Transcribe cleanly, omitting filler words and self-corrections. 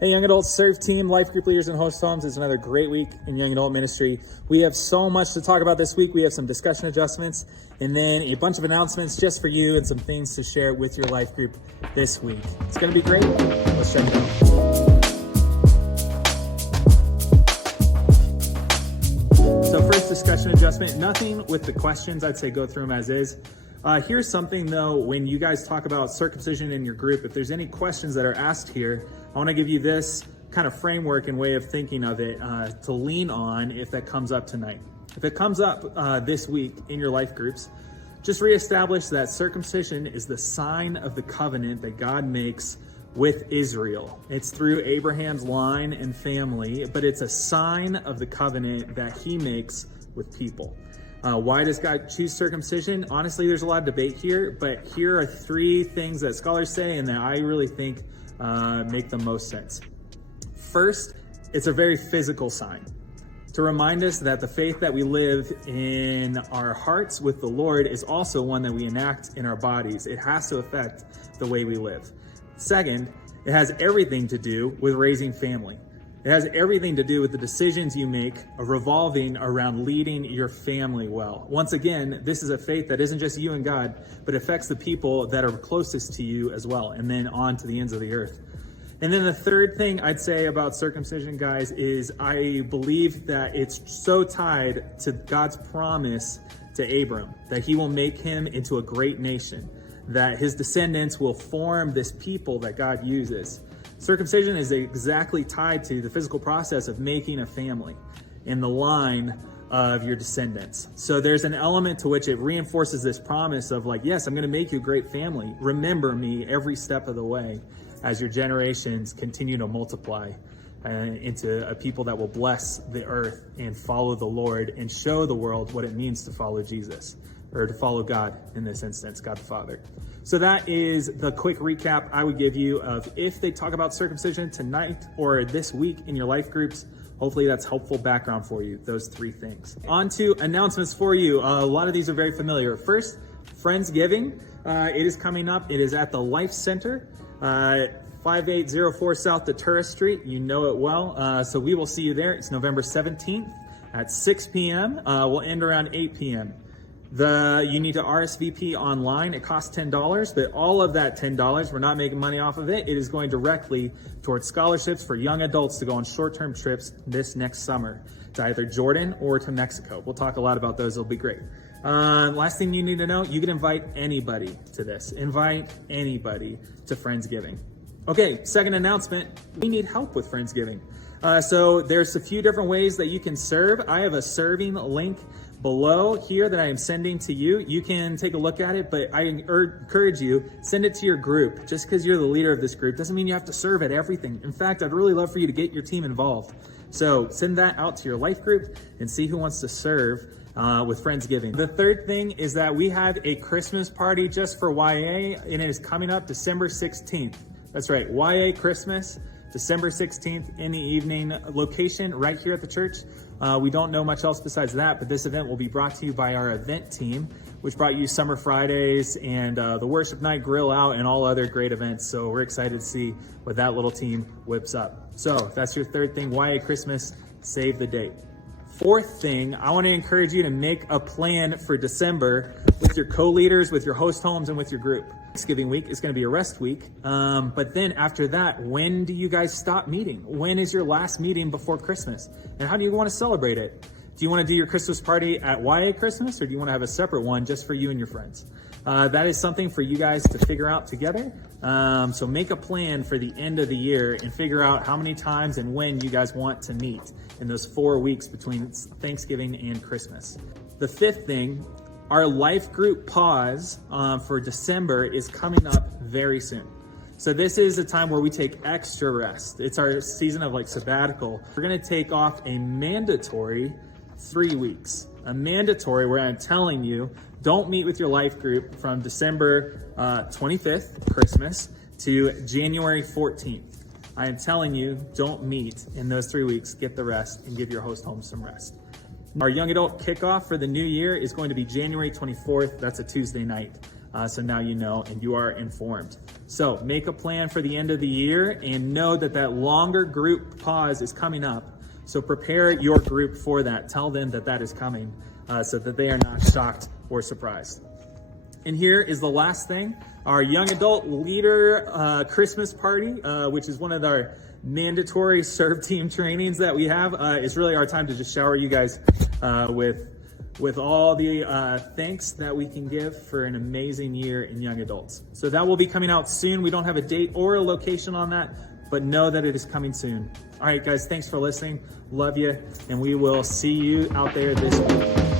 Hey, Young Adults, Serve Team, Life Group Leaders, and Host Homes. It's another great week in Young Adult Ministry. We have so much to talk about this week. We have some discussion adjustments and then a bunch of announcements just for you and some things to share with your life group this week. It's going to be great. Let's check it out. So first discussion adjustment, nothing with the questions. I'd say go through them as is. Here's something though, when you guys talk about circumcision in your group, if there's any questions that are asked here, I want to give you this kind of framework and way of thinking of it to lean on if that comes up tonight. If it comes up this week in your life groups, just reestablish that circumcision is the sign of the covenant that God makes with Israel. It's through Abraham's line and family, but it's a sign of the covenant that he makes with people. Why does God choose circumcision? Honestly, there's a lot of debate here, but here are three things that scholars say and that I really think make the most sense. First, it's a very physical sign to remind us that the faith that we live in our hearts with the Lord is also one that we enact in our bodies. It has to affect the way we live. Second, it has everything to do with raising family. It has everything to do with the decisions you make revolving around leading your family well. Once again, this is a faith that isn't just you and God, but affects the people that are closest to you as well, and then on to the ends of the earth. And then the third thing I'd say about circumcision, guys, is I believe that it's so tied to God's promise to Abram, that he will make him into a great nation, that his descendants will form this people that God uses. Circumcision is exactly tied to the physical process of making a family in the line of your descendants. So there's an element to which it reinforces this promise of like, yes, I'm going to make you a great family. Remember me every step of the way as your generations continue to multiply into a people that will bless the earth and follow the Lord and show the world what it means to follow Jesus, or to follow God in this instance, God the Father. So that is the quick recap I would give you of if they talk about circumcision tonight or this week in your life groups. Hopefully that's helpful background for you, those three things. On to announcements for you. A lot of these are very familiar. First, Friendsgiving. It is coming up. It is at the Life Center, 5804 South Datura Street. You know it well. So we will see you there. It's November 17th at 6 p.m. We'll end around 8 p.m. You need to RSVP online. It costs $10, but all of that $10, we're not making money off of it. It is going directly towards scholarships for young adults to go on short-term trips this next summer to either Jordan or to Mexico. We'll talk a lot about those. It'll be great. Last thing you need to know, you can invite anybody to this. Invite anybody to Friendsgiving. Okay, second announcement, we need help with Friendsgiving. So there's a few different ways that you can serve. I have a serving link below here that I am sending to you. You can take a look at it, but I encourage you, send it to your group. Just because you're the leader of this group doesn't mean you have to serve at everything. In fact, I'd really love for you to get your team involved. So send that out to your life group and see who wants to serve with Friendsgiving. The third thing is that we have a Christmas party just for YA, and it is coming up December 16th. That's right, YA Christmas, December 16th in the evening, location right here at the church. We don't know much else besides that, but this event will be brought to you by our event team, which brought you Summer Fridays and the Worship Night Grill Out and all other great events. So we're excited to see what that little team whips up. So if that's your third thing, YA Christmas, save the date. Fourth thing, I want to encourage you to make a plan for December with your co-leaders, with your host homes, and with your group. Thanksgiving week is going to be a rest week. But then after that, when do you guys stop meeting? When is your last meeting before Christmas? And how do you want to celebrate it? Do you want to do your Christmas party at YA Christmas, or do you want to have a separate one just for you and your friends? That is something for you guys to figure out together. So make a plan for the end of the year and figure out how many times and when you guys want to meet in those 4 weeks between Thanksgiving and Christmas. The fifth thing, our life group pause for December is coming up very soon. So this is a time where we take extra rest. It's our season of like sabbatical. We're gonna take off a mandatory 3 weeks. A mandatory where I'm telling you, don't meet with your life group from December 25th, Christmas, to January 14th. I am telling you, don't meet in those 3 weeks. Get the rest and give your host home some rest. Our young adult kickoff for the new year is going to be January 24th. That's a Tuesday night. So now you know and you are informed. So make a plan for the end of the year and know that that longer group pause is coming up. So prepare your group for that. Tell them that that is coming so that they are not shocked or surprised. And here is the last thing, our young adult leader Christmas party, which is one of our mandatory serve team trainings that we have. It's really our time to just shower you guys with all the thanks that we can give for an amazing year in young adults. So that will be coming out soon. We don't have a date or a location on that, but know that it is coming soon. All right, guys, thanks for listening. Love you, and we will see you out there this week.